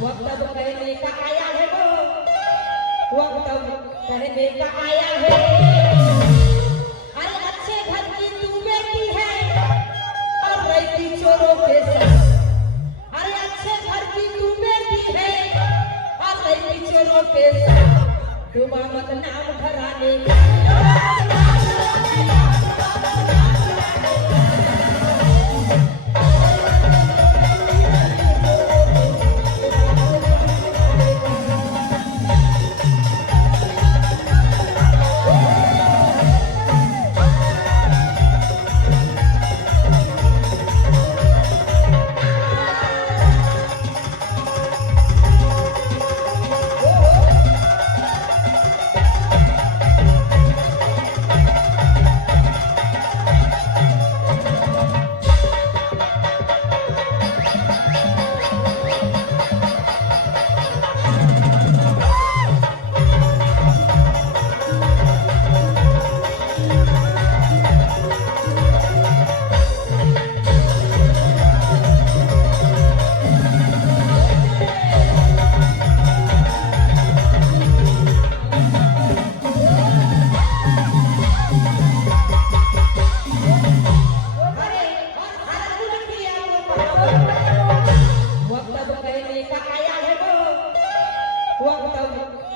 वक्त अब कहने का आया है वो, वक्त अब कहने का आया है। अरे अच्छे घर की तू बेटी है और रहती चोरों के साथ। अरे अच्छे घर की तू बेटी है और रहती चोरों के साथ। डूबा मत नाम घराने का।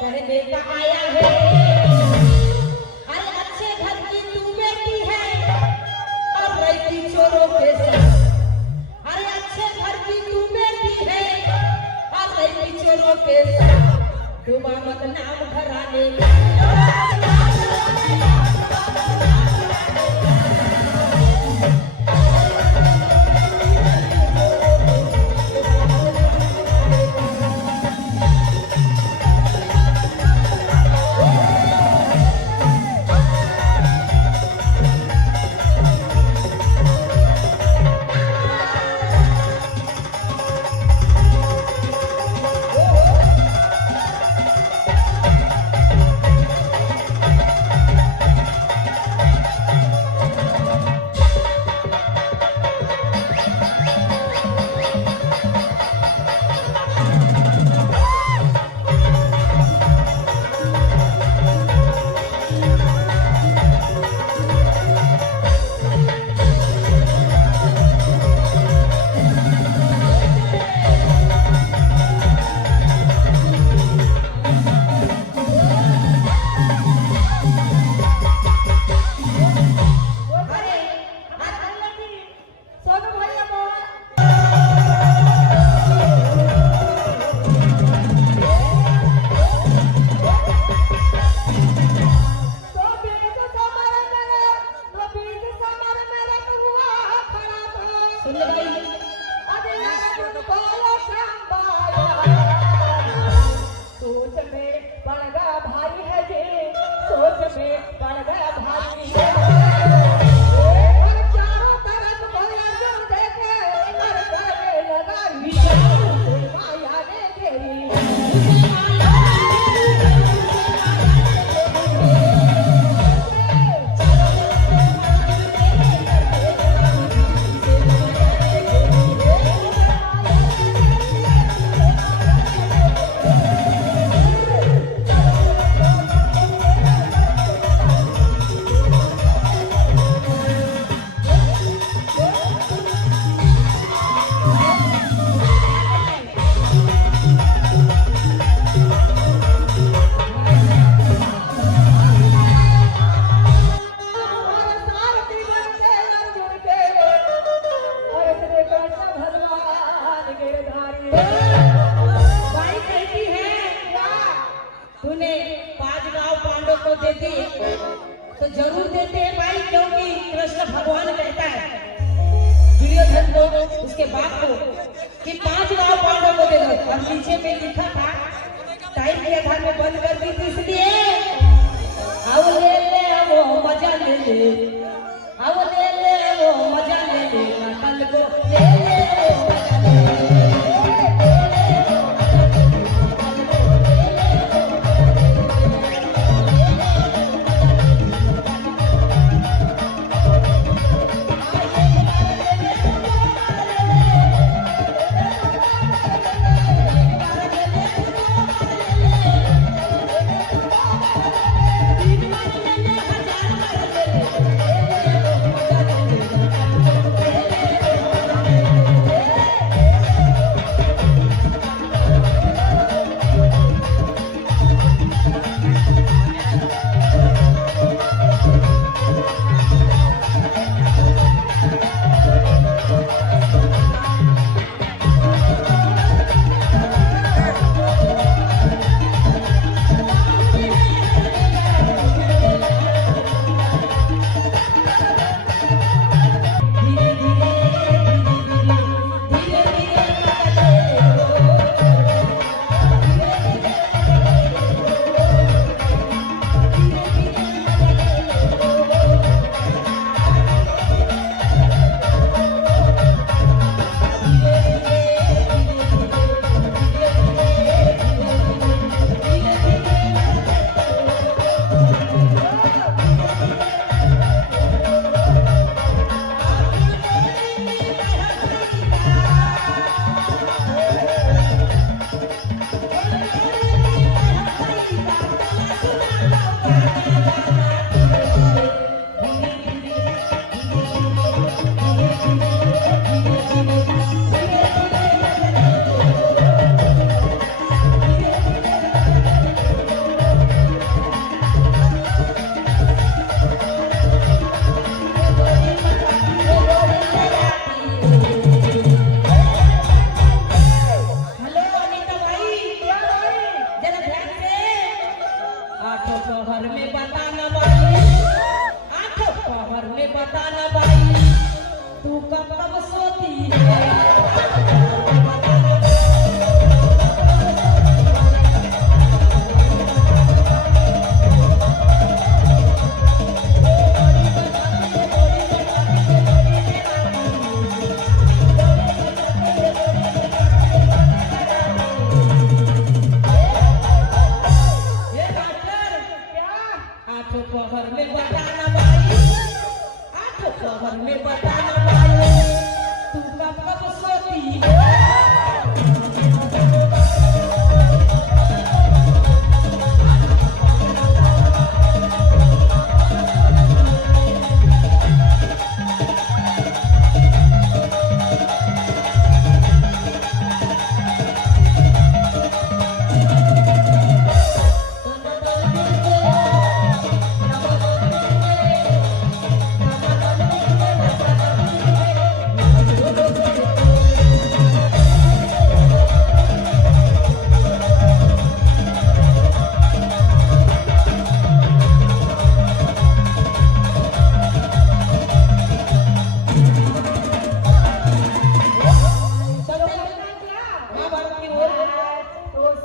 कहने का आया है। अरे अच्छे घर की तू बेटी है और रहती चोरों के साथ। अरे अच्छे घर की तू बेटी है और रहती चोरों के साथ। डूबा मत नाम घराने का। तो जरूर देते हैं भाई, क्योंकि कृष्ण भगवान कहता है दुर्योधन को, उसके बाप को, कि 5 गांव पांडव को दे दो। और नीचे में लिखा था, टाइम के आधार में बंद कर दी थी, इसलिए आओ ले ले वो मजा ले ले, आओ ले ले वो मजा ले ले, कल को ले ले वो मजा ले ले।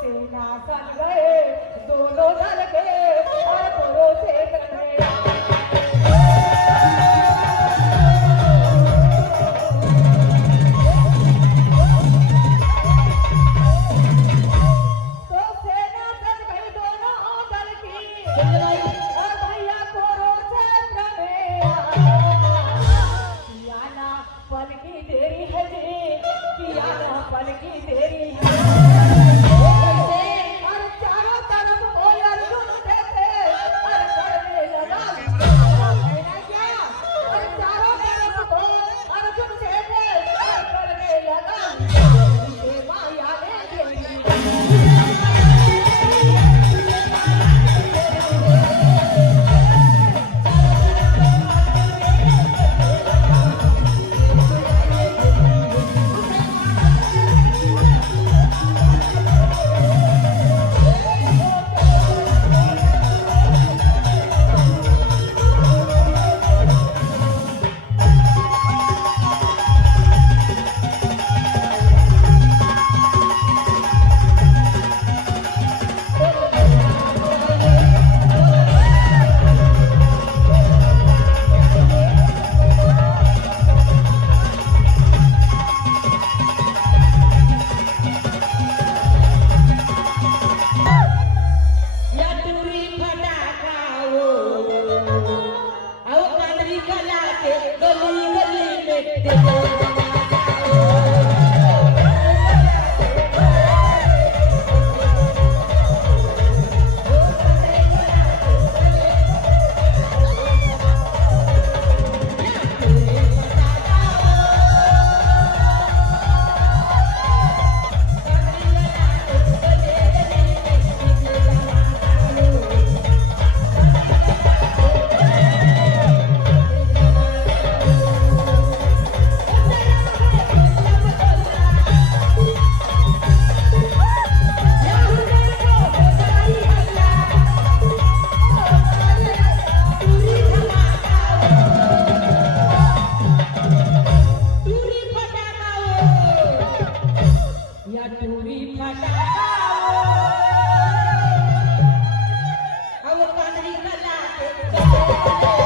सेना सन गए दोनों दल के और भरोसे टकराए तो सेना सन गई दोनों दल की और भैया कोरों से किया ना पल की देरी है जी किया ना पल की देरी है और चारों तरफ कोई अर्जुन देखे और करने लगा कहना क्या और चारों तरफ को अर्जुन देखे और करने लगा ये माया ने देवी या टुरी फटाका वो आओ कांदरी कला के गली गली में देखो टुरी फटाका वो या टुरी फटाका वो आओ कांदरी कला के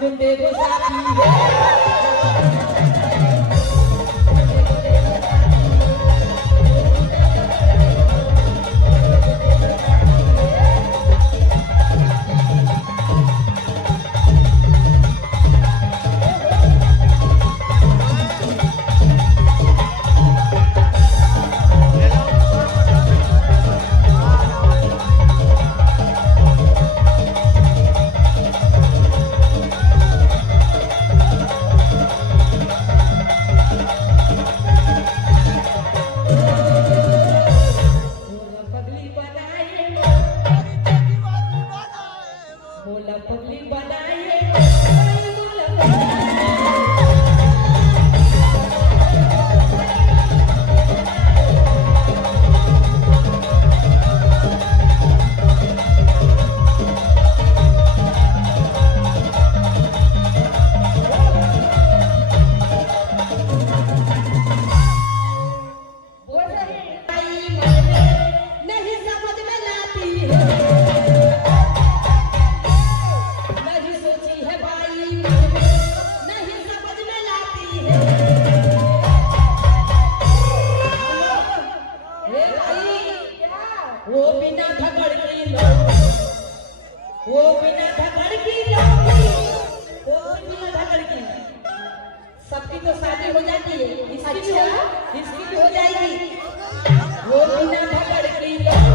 गुंडे को साथी है बोला पगली बनाए नहीं समझ में लाती है नहीं सोची है भाई नहीं समझ में लाती है हे भाई वो बिना धकड़ की लो वो बिना धकड़ की लो वो बिना धकड़ की सबकी तो शादी हो जाती है इसकी भी हो जाएगी वो बिना धकड़ की लो